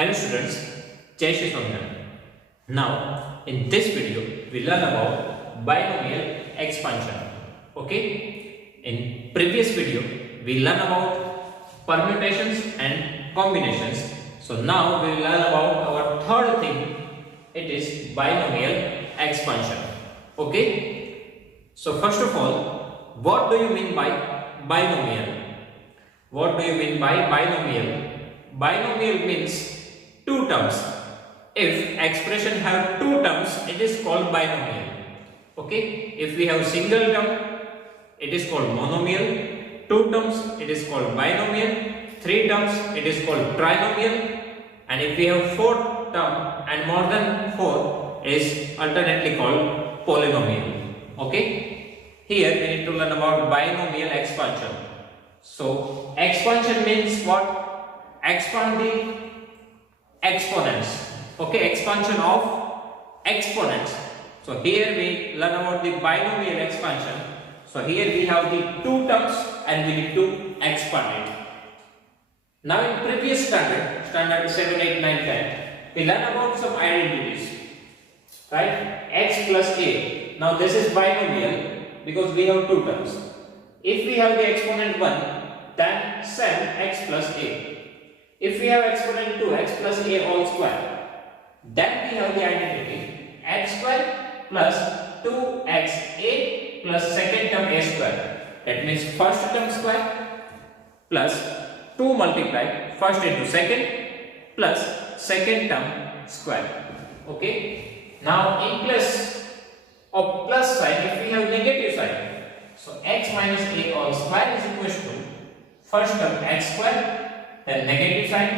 Hello students, Jai Shri Swamina. Now in this video we learn about binomial expansion. Okay, in previous video we learn about permutations and combinations. So now we will learn about our third thing, it is binomial expansion. Okay, so first of all, what do you mean by binomial? What do you mean by binomial? Binomial means two terms. If expression have two terms, it is called binomial. Okay, if we have single term, it is called monomial. Two terms, it is called binomial. Three terms, it is called trinomial. And if we have four term and more than four, it is alternately called polynomial. Okay, here we need to learn about binomial expansion. So expansion means what? Expand the exponents. Okay, expansion of exponents. So here we learn about the binomial expansion. So here we have the two terms and we need to expand it. Now in previous standard 7, 8, 9, 10, we learn about some identities. Right? X plus a. Now this is binomial because we have two terms. If we have the exponent 1, then sum x plus a. If we have exponent 2, x plus a whole square, then we have the identity x square plus 2xa plus second term a square. That means first term square plus 2 multiply first into second plus second term square. Okay. Now in place of plus sign, if we have negative sign, so x minus a all square is equal to first term x square, then negative sign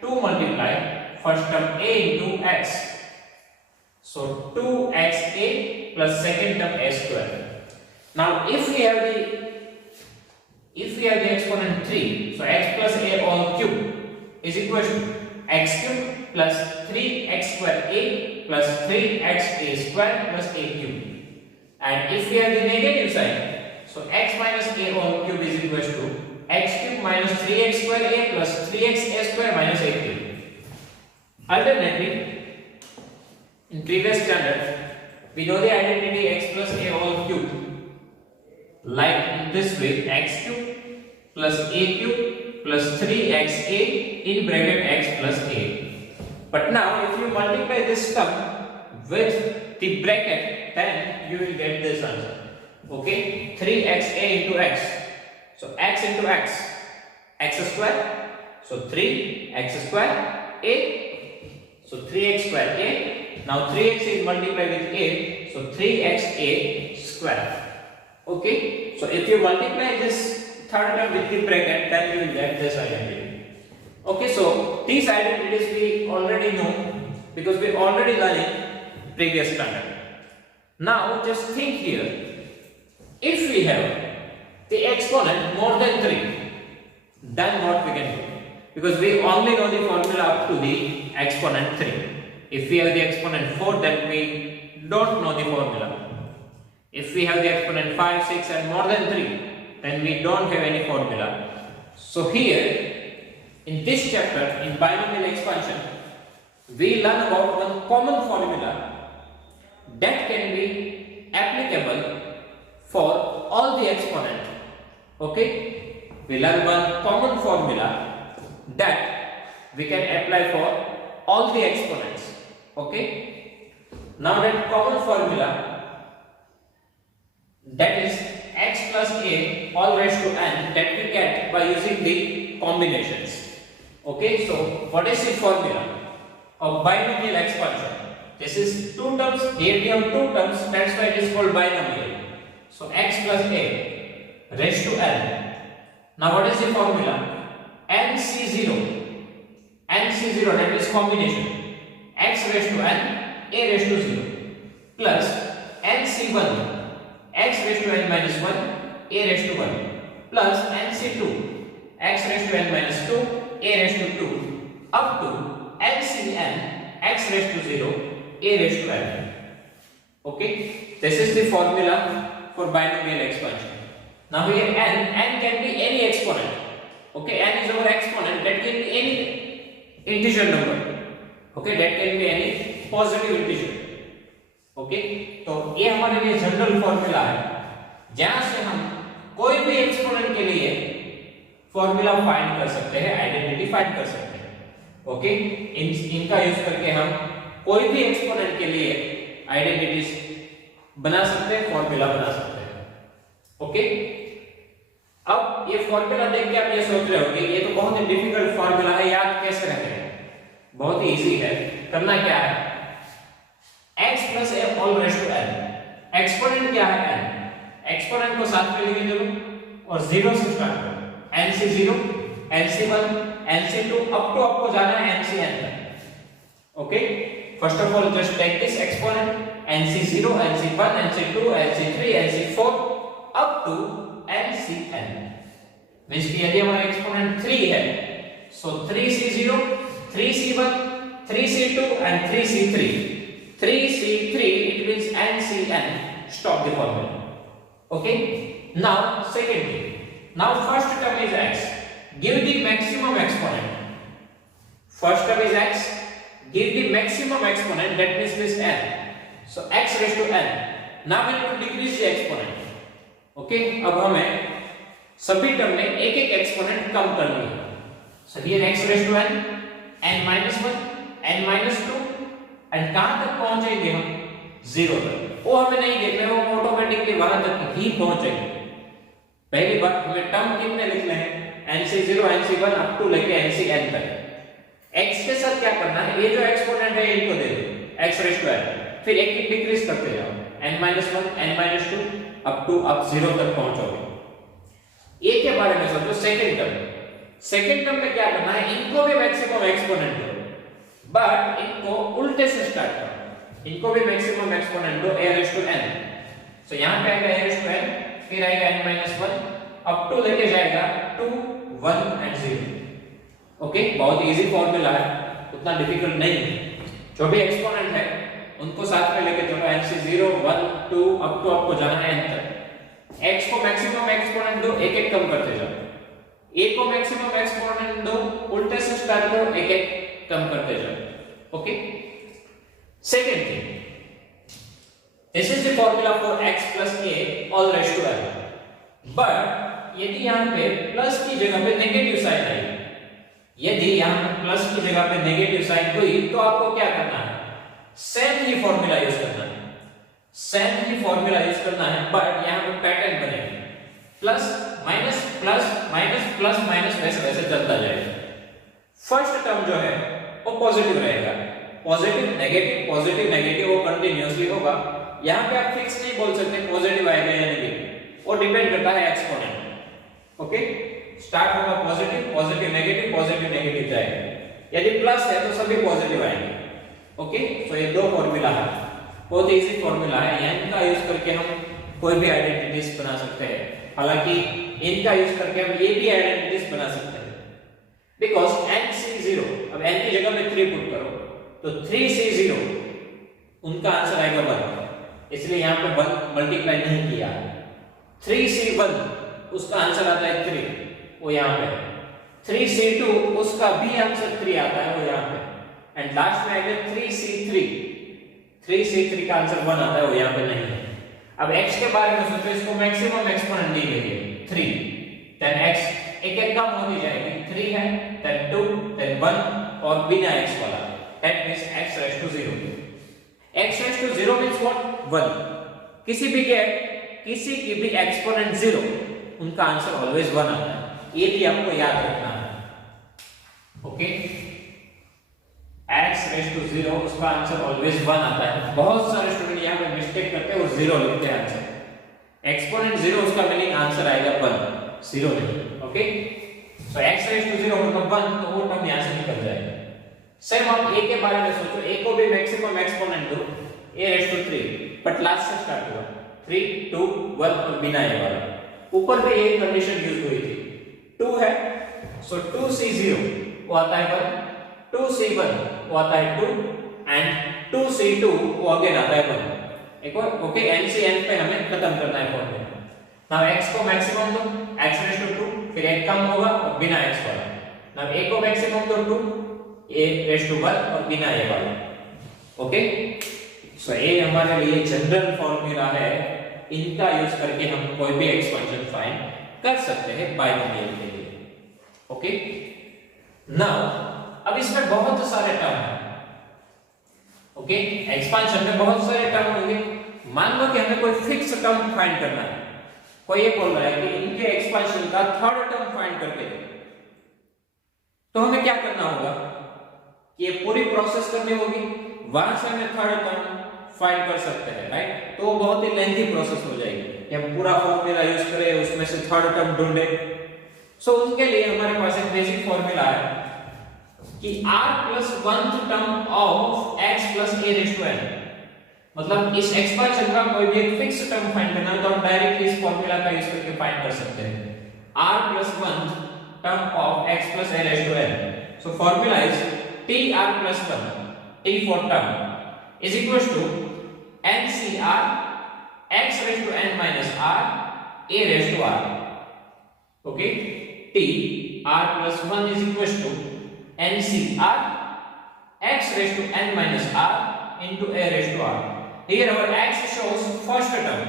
2 multiply first term a into x. So 2xa plus second term a square. Now if we have the exponent 3, so x plus a all cube is equal to x cube plus 3x square a plus 3xa square plus a cube. And if we have the negative sign, so x minus a all cube is equal to x cube minus 3x square a plus 3xa square minus a cube. Alternately, in previous standard, we know the identity x plus a whole cube. Like in this way, x cube plus a cube plus 3xa in bracket x plus a. But now, if you multiply this term with the bracket, then you will get this answer. Okay, 3xa into x. So x into x, x square, so 3x square a, so 3x square a. Now 3x is multiplied with a, so 3xa square. Okay, so if you multiply this third term with the bracket, then you will get this identity. Okay, so these identities we already know because we already learned in previous standard. Now just think here, if we have the exponent more than 3, then what we can do? Because we only know the formula up to the exponent 3. If we have the exponent 4, then we don't know the formula. If we have the exponent 5, 6 and more than 3, then we don't have any formula. So here, in this chapter, in binomial expansion, we learn about one common formula that can be applicable for all the exponents. Okay, we learn one common formula that we can apply for all the exponents. Okay, now that common formula, that is x plus a all raised to n, that we get by using the combinations. Okay, so what is the formula of binomial expansion? This is two terms, here we have two terms, that's why it is called binomial. So x plus a raised to n. Now what is the formula? NC0. NC0, that is combination. X raised to n, a raised to 0 plus NC1, x raised to n minus 1, a raised to 1 plus NC2, x raised to n minus 2, a raised to 2 up to NCn, x raised to 0, a raised to n. Okay, this is the formula for binomial expansion. Now here n can be any exponent. Okay, n is our exponent, that can be anything. integer number, okay, that can be any positive integer, okay। तो ये हमारे लिए general formula है जहां से हम कोई भी एक्सपोनेंट के लिए फॉर्मूला फाइंड कर सकते हैं, आइडेंटिटी फाइंड कर सकते हैं, ओके। इनका यूज करके हम कोई भी एक्सपोनेंट के लिए आइडेंटिटी बना सकते हैं, फॉर्मूला बना सकते हैं, ओके। अब ये फॉर्मूला देख के आप ये सोच रहे होंगे ये तो बहुत ही डिफिकल्ट फॉर्मूला है, याद कैसे रखेंगे? बहुत ही इजी है। करना क्या है, x plus a all raised to n, exponent क्या है n, एक्सपोनेंट को साथ में लिख दो और 0 से स्टार्ट करो, n से 0, n से 1, n से 2 अप टू आपको जाना है n से n तक, okay. First of all just take this exponent n से 0, n से 1, n से 2, n से 3, n से 4 अप टू n से n। मींस कि यदि हमारा एक्सपोनेंट 3 है, सो 3 से 0, 3 से 1, 3 से 2 and 3 से 3, 3 से 3, it means n से n, stop the formula, okay। Now second thing, now first term is x, give the maximum exponent, first term is x, give the maximum exponent, that means this n, so x raised to n, now we need to decrease the exponent, okay। अब हमें सभी term में एक एक exponent कम करनी है, so here x raised to n, n minus 1, n minus 2 and कहां तक पहुंचेंगे हम? 0 तक। वो हमें नहीं देखना है, वो ऑटोमेटिकली वहां तक ही पहुंचेंगे। पहली बात हमें टर्म कितने लिखने हैं, n से 0, n से 1 अप टू लेके n से n तक। x के साथ क्या करना है, ये जो एक्सपोनेंट है इनको दे दो x रेज़ टू n, फिर एक एक डिक्रीज करते जाओ, n minus 1, n minus 2 up to आप 0 तक पहुंचोगे। ये के बारे में सोचो। सेकंड टर्म, सेकंड टर्म में क्या करना है, इनको भी मैक्सिमम एक्सपोनेंट दो, बट इनको उल्टे से स्टार्ट करो, इनको भी मैक्सिमम एक्सपोनेंट दो a raised to n, सो यहां पे आएगा a raised to n, फिर आएगा n minus 1 अप टू लेके जाएगा 2, 1 and 0, ओके। बहुत इजी फॉर्मूला है, उतना डिफिकल्ट नहीं है। जो भी एक्सपोनेंट है उनको साथ में लेके चलो, n से 0, 1, 2 अप टू आपको जाना है n तक। x को मैक्सिमम एक्सपोनेंट दो, एक एक कम करते जाओ, a को मैक्सिमम एक्सपोनेंट दो, उल्टे से स्टार्ट करो, एक एक कम करते जाओ, okay. Second thing, this is the formula for x plus a all raised to n, but यदि यहां पे प्लस की जगह पे नेगेटिव साइन आई, यदि यहां पे प्लस की जगह पे नेगेटिव साइन हुई तो आपको क्या करना है, सेम ही फॉर्मूला यूज करना है, सेम ही फॉर्मूला यूज करना है, बट यहां पे पैटर्न बनेगा, plus minus plus minus plus minus, वैसे वैसे चलता जाएगा। फर्स्ट टर्म जो है वो पॉजिटिव रहेगा, पॉजिटिव नेगेटिव वो कंटिन्यूअसली होगा। यहां पे आप फिक्स नहीं बोल सकते पॉजिटिव आएगा या नेगेटिव, वो डिपेंड करता है एक्सपोनेंट, ओके। स्टार्ट होगा पॉजिटिव नेगेटिव जाएगा, यदि प्लस है तो सभी पॉजिटिव आएंगे, ओके। तो ये दो फॉर्मूला है, बहुत इजी फॉर्मूला है, इनका यूज करके हम कोई भी आइडेंटिटीज बना सकते हैं। हालांकि इनका यूज करके हम ये भी आइडेंटिटीज बना सकते हैं, बिकॉज n से 0, अब n की जगह में 3 पुट करो तो 3 से 0 उनका आंसर आएगा 1, इसलिए यहां पे 1 मल्टीप्लाई नहीं किया। 3 से 1 उसका आंसर आता है 3, वो यहां पे। 3 से 2 उसका भी आंसर 3 आता है, वो यहां पे। एंड लास्ट में आएगा 3 से 3 का आंसर 1 आता है, वो यहां पे नहीं है। अब x के बारे में सोचो, इसको मैक्सिमम एक्सपोनेंट दी गई है 3, देन x एक एक कम होती जाएगी, 3 है, then 2, then 1 और बिना x वाला, that means x raised to 0, x raised to 0 means what, 1। किसी की भी एक्सपोनेंट 0 उनका आंसर ऑलवेज 1 आता है, ये भी आपको याद रखना है, ओके। x raised to 0 उसका आंसर ऑलवेज 1 आता है। बहुत सारे स्टूडेंट यहाँ पे मिस्टेक करते हैं, वो 0 लिखते हैं आंसर, एक्सपोनेंट 0 उसका मीनिंग आंसर आएगा 1, 0 नहीं, okay. So x raised to 0 मतलब 1, तो वो टर्म यहां से निकल जाएगा। सेम आप a के बारे में सोचो, a को भी मैक्सिमम एक्सपोनेंट दो, a raised to 3, but last से स्टार्ट हुआ 3, 2, 1 और बिना a वाला। ऊपर पे एक कंडीशन यूज हुई थी, 2 है, सो 2 से 0 वो आता है 1, 2 से 1 वो आता है 2 एंड 2 से 2 वो अगेन आता है 1। एक बार ओके, n से n पे हमें खत्म करना है फॉर्मूला। नाउ x को मैक्सिमम दो, x raised to 2, फिर एक कम होगा और बिना x वाला। नाउ a को मैक्सिमम दो 2, a⁻1 और बिना a वाला। ओके, सो ये हमारे लिए जनरल फॉर्मूला है, इनका यूज करके हम कोई भी एक्सपेंशन फाइंड कर सकते हैं बाइनोमियल के लिए। ओके, नाउ अब इसमें बहुत सारे टर्म हैं। ओके, एक्सपेंशन में बहुत सारे टर्म होंगे। मान लो कि हमें कोई फिक्स टर्म फाइंड करना है, कोई ये बोल रहा है कि इनके एक्सपेंशन का थर्ड टर्म फाइंड करके दे, तो हमें क्या करना होगा कि ये पूरी प्रोसेस करनी होगी, वहां से हमें थर्ड टर्म फाइंड कर सकते हैं, राइट। तो वो बहुत ही लेंथी प्रोसेस हो जाएगी कि हम पूरा फॉर्मूला यूज करें, उसमें से थर्ड टर्म ढूंढे। सो उसके लिए हमारे पास एक बेसिक फॉर्मूला है कि r plus 1th term of x plus a⁻n, मतलब इस एक्सपेंशन का कोई भी एक फिक्स टर्म फाइंड करना है तो हम डायरेक्टली इस फॉर्मूला का यूज करके फाइंड कर सकते हैं, r plus 1th term of x plus a⁻n। So formula is tr plus 1, t for term, is equals to ncr x raised to n minus r a raised to r. Okay, t r plus 1 is equals to ncr x raised to n minus r into a raised to r. Here our x shows first term,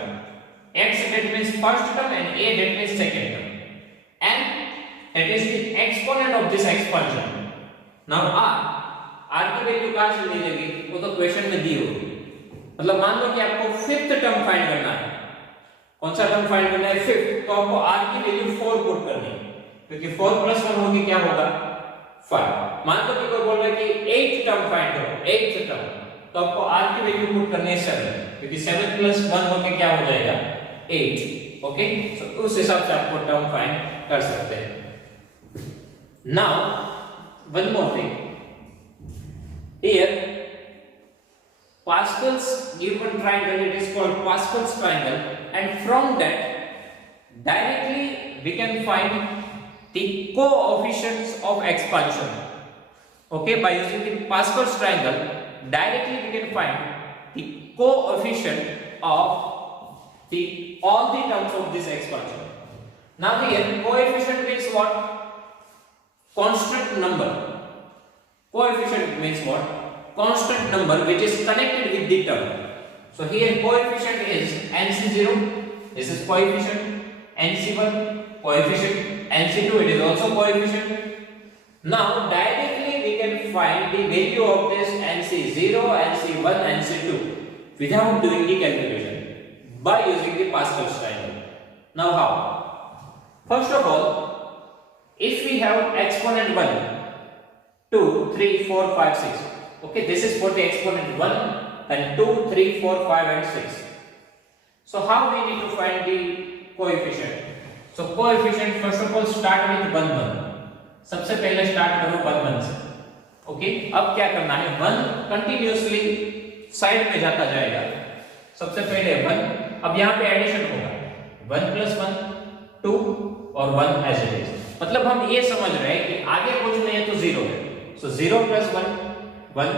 x that means first term and a that means second term, and that is the exponent of this expansion. Now r की value कहां से मिलेगी, वो तो question में दी होगी। मतलब मान लो कि आपको फिफ्थ टर्म फाइंड करना है, कौन सा टर्म फाइंड करना है, फिफ्थ, तो आपको r की वैल्यू 4 पुट करनी है, क्योंकि 4 प्लस 1 होगी क्या होगा 5। मान लो कि कोई बोल रहा है कि 8th टर्म फाइंड करो, 8th टर्म, तो आपको r की वैल्यू पुट करनी है 7, क्योंकि 7 प्लस 1 होके क्या हो जाएगा 8। ओके, तो उस हिसाब से आपको टर्म फाइंड कर सकते हैं। Now one more thing, here Pascal's given triangle, it is called Pascal's triangle, and from that directly we can find the coefficients of expansion. Okay, by using the Pascal's triangle directly we can find the coefficient of the all the terms of this expansion. Now here coefficient means what? Constant number. Coefficient means what? Constant number which is connected with the term. So here coefficient is NC0, this is coefficient, NC1 coefficient, NC2 it is also coefficient. Now directly we can find the value of this NC0, NC1, NC2 without doing the calculation by using the Pascal's triangle. Now how? First of all, if we have exponent 1, 2, 3, 4, 5, 6. Okay, this is for the exponent 1, then 2, 3, 4, 5 and 6. So how we need to find the coefficient? So coefficient first of all start with 1, 1. सबसे पहले start करो 1, 1 से। Okay, अब क्या करना है, 1 continuously side में जाता जाएगा। सबसे पहले 1, अब यहाँ पे एडिशन होगा 1 प्लस 1 2 और 1 एज इट इज। मतलब हम ये समझ रहे हैं कि आगे कुछ नहीं है तो 0 है। सो 0 प्लस 1 1,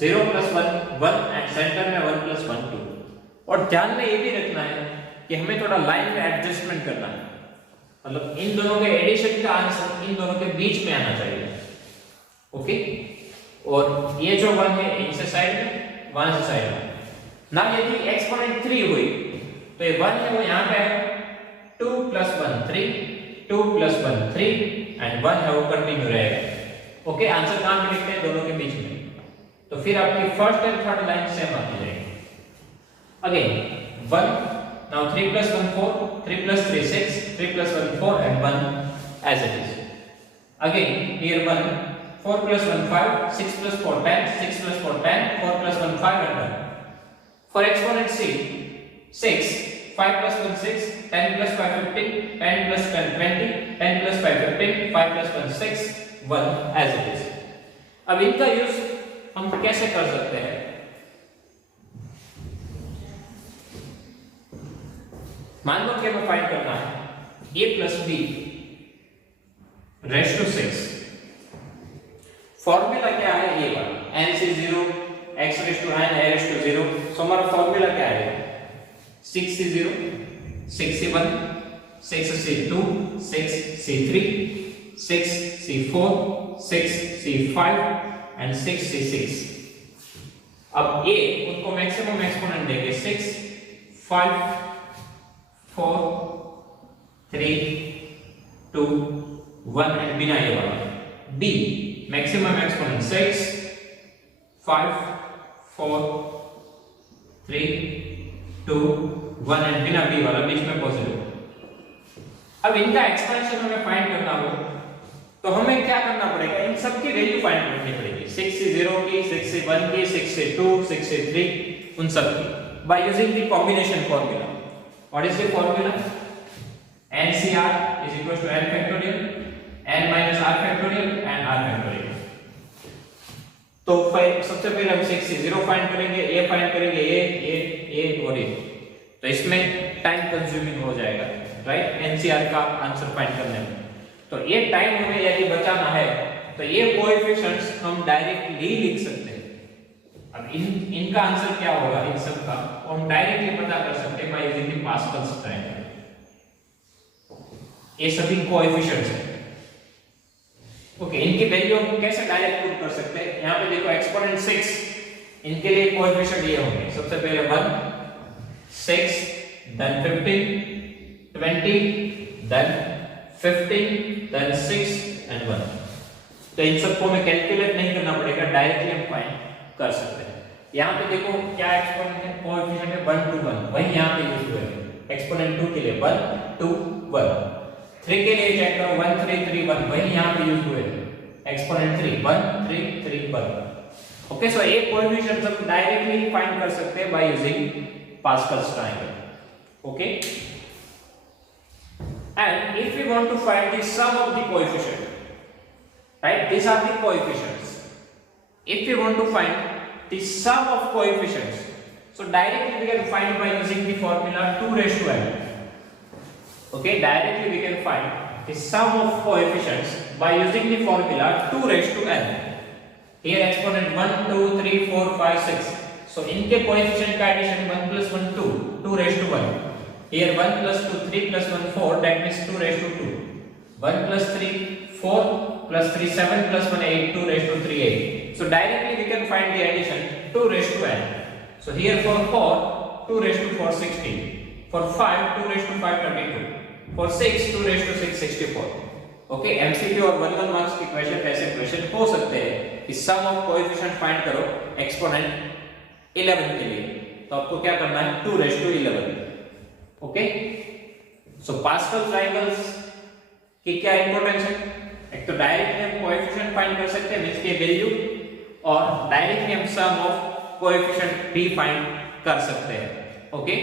0 प्लस 1 1 एंड सेंटर में 1 प्लस 1 2। और ध्यान में ये भी रखना है कि हमें थोड़ा लाइन में एडजस्टमेंट करना है, मतलब इन दोनों के एडिशन का आंसर इन दोनों के बीच में आना चाहिए। ओके, और ये जो 1 है इनसे साइड में 1 से साइड में ना। यदि एक्सपोनेंट 3 हुई तो ये 1 है वो यहाँ पे है, 2 प्लस 1 3, 2 प्लस 1 3 एंड 1 है वो कंटिन्यू रहेगा। ओके, आंसर कहां पे लिखते हैं, दोनों के बीच में। तो फिर आपकी first and third line same आती जाएगी। Again 1, now 3 plus 1 4, 3 plus 3 6, 3 plus 1 4 and 1 as it is. Again here 1, 4 plus 1 5, 6 plus 4 10, 6 plus 4 10, 4 plus 1 5 and 1। For exponent C 6, 5 plus 1 6, 10 plus 5 15, 10 plus 10 20, 10 plus 5 15, 5 plus 1 6, 1 as it is. अब इनका use हम कैसे कर सकते हैं? मान लो कि हमें फाइंड करना है a plus b raised to 6। Formula क्या है ये वाला, n से 0 x raised to n a raised to 0। सो हमारा फॉर्मूला क्या है, 6 से 0, 6 से 1, 6 से 2, 6 से 3, 6 से 4, 6 से 5 and 66. अब a उनको मैक्सिमम एक्सपोनेंट देंगे 6, 5, 4, 3, 2, 1 एंड बिना ये वाला. b मैक्सिमम एक्सपोनेंट 6, 5, 4, 3, 2, 1 एंड बिना b वाला बीच में पॉजिटिव. अब इनका एक्सपेंशन हमें फाइंड करना हो तो हमें क्या करना पड़ेगा, इन सब की वैल्यू फाइंड करनी पड़ेगी. 6 से 0 की, 6 से 1 की, 6 से 2, 6 से 3, उन सब की by using the combination formula. What is the formula? NCR is equal to n factorial, n minus r factorial and r factorial. तो सबसे पहले हम 6 से 0 फाइंड करेंगे, a फाइंड करेंगे, a और a. तो इसमें टाइम कंज्यूमिंग हो जाएगा, राइट, एनसीआर का आंसर फाइंड करने में. तो ये टाइम हमें यदि बचाना है तो ये कोएफिशिएंट्स हम डायरेक्टली लिख सकते हैं. अब इनका आंसर क्या होगा, इन सब का हम डायरेक्टली पता कर सकते हैं by using the Pascal's triangle. ये सभी कोएफिशिएंट्स हैं. ओके, इनकी वैल्यू हम कैसे डायरेक्ट पुट कर सकते हैं. यहां पे देखो एक्सपोनेंट 6, इनके लिए कोएफिशिएंट ये होंगे. सबसे पहले 1, 6, then 15, 20, then 15, then 6 and 1. तो इन सबको हमें कैलकुलेट नहीं करना पड़ेगा, डायरेक्टली हम फाइंड कर सकते हैं. यहाँ पे देखो क्या एक्सपोनेंट है, कोएफिशिएंट है 1 to 1, वही यहाँ पे यूज हुए हैं. एक्सपोनेंट 2 के लिए 1 2 1, 3 के लिए चेक करो 1 3 3 1, वही यहाँ पे यूज हुए हैं. एक्सपोनेंट 3 1 3 3 1. ओके, सो एक कोएफिशिएंट हम डायरेक्टली फाइंड कर सकते हैं by using Pascal's triangle. Okay, and if we want to find the sum of the coefficient, right, these are the coefficients. If we want to find the sum of coefficients, so directly we can find by using the formula 2 raised to n. Okay, directly we can find the sum of coefficients by using the formula 2 raised to n. Here exponent 1 2 3 4 5 6, so इनके coefficient का addition 1 plus 1 2, 2 raised to 1. Here 1 plus 2 3 plus 1 4, that means 2 raised to 2. 1 plus 3 4 plus 3 7 plus 1 8, 2 raised to 3 8. So directly we can find the addition 2 raised to n. So here for 4 2 raised to 4 16. For 5 2 raised to 5 32. For 6 2 raised to 6 64. Okay, MCQ और 1 1 marks की question ऐसे question हो सकते हैं कि सम of coefficient find करो exponent 11 के लिए. तो आपको क्या करना है, 2 raised to 11. Okay, so pascal triangles की क्या इंपॉर्टेंस है. एक तो डायरेक्टली हम कोएफिशिएंट फाइंड कर सकते हैं मींस के वैल्यू, और डायरेक्टली हम सम ऑफ कोएफिशिएंट भी फाइंड कर सकते हैं. ओके,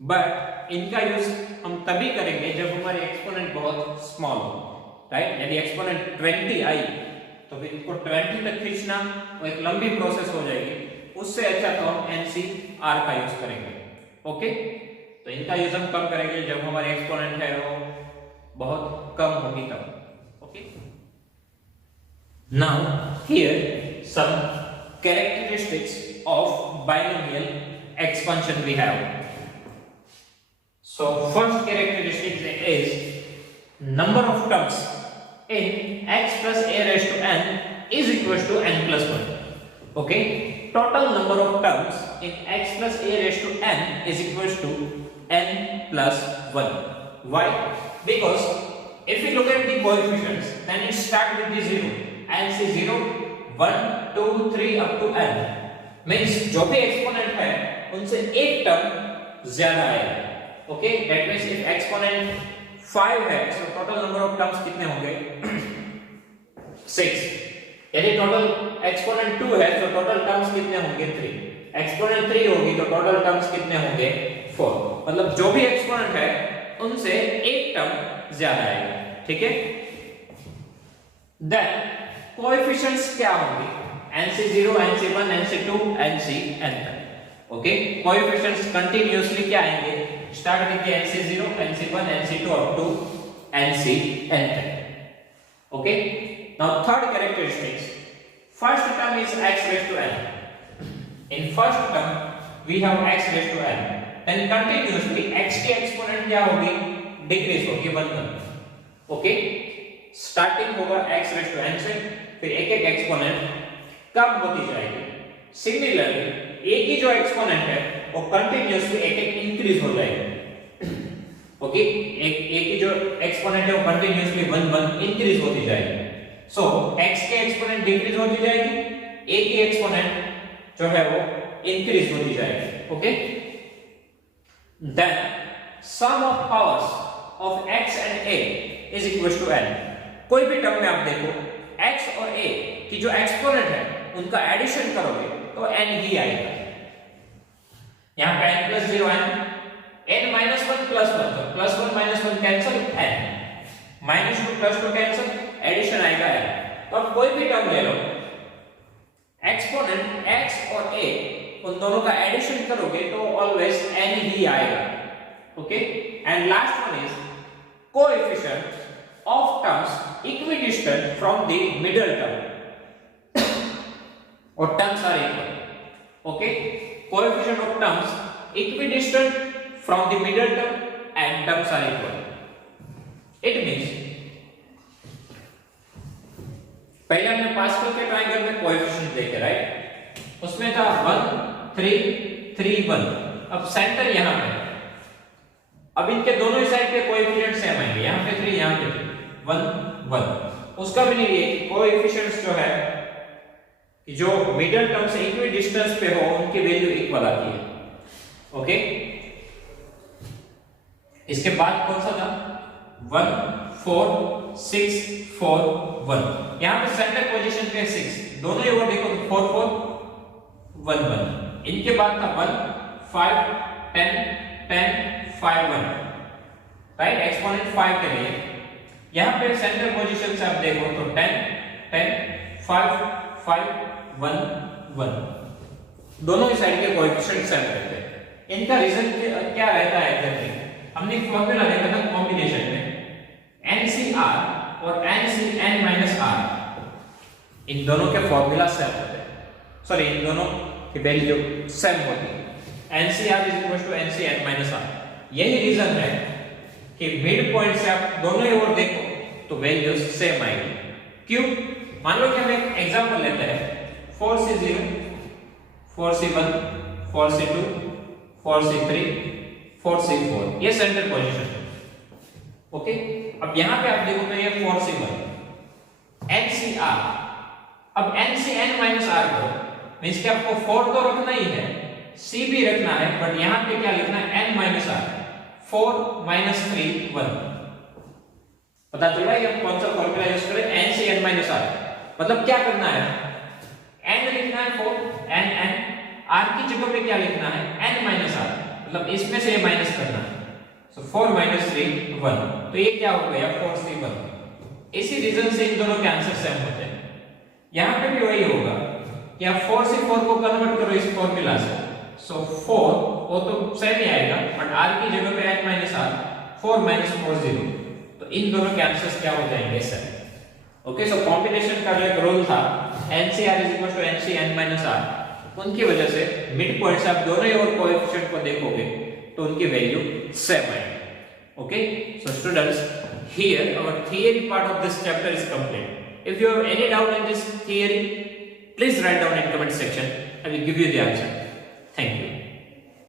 बट इनका यूज हम तभी करेंगे जब हमारे एक्सपोनेंट बहुत स्मॉल हो, राइट. यदि एक्सपोनेंट 20 आई तो फिर इसको 20 तक खींचना वो एक लंबी प्रोसेस हो जाएगी. उससे अच्छा तो हम एनसीआर का यूज करेंगे. ओके, तो इनका यूज हम कब करेंगे, जब हमारे एक्सपोनेंट है वो बहुत कम होगी तब. Okay, now here some characteristics of binomial expansion we have. So first characteristic is number of terms in x plus a raised to n is equal to n plus 1. Okay, total number of terms in x plus a raised to n is equal to n plus 1. Why? Because if we look at the coefficients, then it starts with the 0 and say 0 1 2 3 up to n, means जो भी exponent है उनसे एक term ज्यादा आएगा. Okay, that means if exponent 5 है so total number of terms कितने होंगे 6. यदि टोटल एक्सपोनेंट 2 है तो टोटल टर्म्स कितने होंगे 3. एक्सपोनेंट 3 होगी तो टोटल टर्म्स कितने होंगे 4. मतलब जो भी एक्सपोनेंट है उनसे एक टर्म ज्यादा आएगा. ठीक है, देन कोएफिशिएंट्स क्या होंगे, nc0 nc1 nc2 ncn. Okay, coefficients continuously क्या आएंगे, start with the nc0 nc1 nc2 up to ncn. Okay, now third characteristics, first term is x raised to n. In first term we have x raised to n, then continuously x की exponent क्या होगी, decrease होगी 1 1. Okay, starting होगा x raised to n से, फिर एक एक exponent कम होती जाएगी। सिमिलरली ए की जो एक्सपोनेंट है वो कंटिन्यूअसली एक एक इंक्रीज हो जाएगी। ओके, एक ए की जो एक्सपोनेंट है वो कंटिन्यूअसली 1 1 इंक्रीज होती जाएगी। सो x के एक्सपोनेंट डिक्रीज होती जाएगी, a की एक्सपोनेंट जो है वो इंक्रीज होती जाएगी। Okay, then sum of powers of x and a is equal to n। कोई भी टर्म में आप देखो x और a की जो एक्सपोनेंट है उनका एडिशन करोगे तो n ही आएगा। यहां पे n + 0 n -1 + 1 तो +1 -1 कैंसिल n, -2 + 2 कैंसिल, एडिशन आएगा n। तो अब कोई भी टर्म ले लो, एक्सपोनेंट x और a उन दोनों का एडिशन करोगे तो ऑलवेज n ही आएगा। Okay, and last one is coefficient of terms equidistant from the middle term और terms are equal. Okay, coefficient of terms equidistant from the middle term and terms are equal. It means पहले हमने pascal के triangle में coefficient देखे, right, उसमें था 1 3 3 1। अब centre यहां पे, अब इनके दोनों ही साइड पे कोएफिशिएंट सेम आएंगे, यहां पे 3 यहां पे 1 1। उसका भी नहीं है कोएफिशिएंट्स जो है कि जो मिडल टर्म से इक्वल डिस्टेंस पे हो उनकी वैल्यू इक्वल आती है। ओके, इसके बाद कौन सा था 1 4 6 4 1। यहां पे सेंटर पोजीशन पे 6, दोनों ही ओर देखो 4 4 1 1। इनके बाद था 1 5 10 10 5 1, राइट, एक्सपोनेंट 5 के लिए। यहां पे सेंटर पोजीशन से आप देखो तो 10 10 5 5 1 1, दोनों ही साइड के कोएफिशिएंट सेम रहते हैं। इनका रीजन क्या रहता है एग्जैक्टली, हमने फॉर्मूला देखा था कॉम्बिनेशन में NCR और NCn-R, इन दोनों के फॉर्मूला सेम होते हैं, सॉरी इन दोनों की वैल्यू सेम होती है। NCR = NCn-R। यही रीजन है कि मिड पॉइंट से आप दोनों ही ओर देखो तो वैल्यूज सेम आएगी। क्यों? मान लो कि हम एक एग्जांपल लेते हैं 4C0 4C1 4C2 4C3 4C4, ये सेंटर पोजीशन है। ओके, अब यहां पे आप देखो तो ये 4C1 NCR। अब NCn-R को मींस कि आपको 4 तो रखना ही है, C भी रखना है, बट यहां पे क्या लिखना है n-R 4 3 1। पता चल रहा है कि हम कौन सा फॉर्मूला यूज करें, NCn-R। मतलब क्या करना है, n लिखना है 4 n r की जगह पे क्या लिखना है n-R, मतलब इसमें से ये माइनस करना है। सो 4 3 1, तो ये क्या हो गया 4C1। इसी रीजन से इन दोनों के आंसर सेम होते हैं। यहां पे भी वही होगा कि आप 4 से 4 को कन्वर्ट करो इस फॉर्मूला से, सो 4 वो तो सेम ही आएगा, बट r की जगह पे n-R 4 4 0, तो इन दोनों के आंसर्स क्या हो जाएंगे सेम। ओके, सो कॉम्बिनेशन का जो एक रूल था NCR = NCn-R, उनकी वजह से मिड पॉइंट से आप दोनों ही ओर कोएफिशिएंट को देखोगे तो उनकी वैल्यू सेम आएगी। Okay, so students, here our theory part of this chapter is complete. If you have any doubt in this theory, please write down in comment section. I will give you the answer.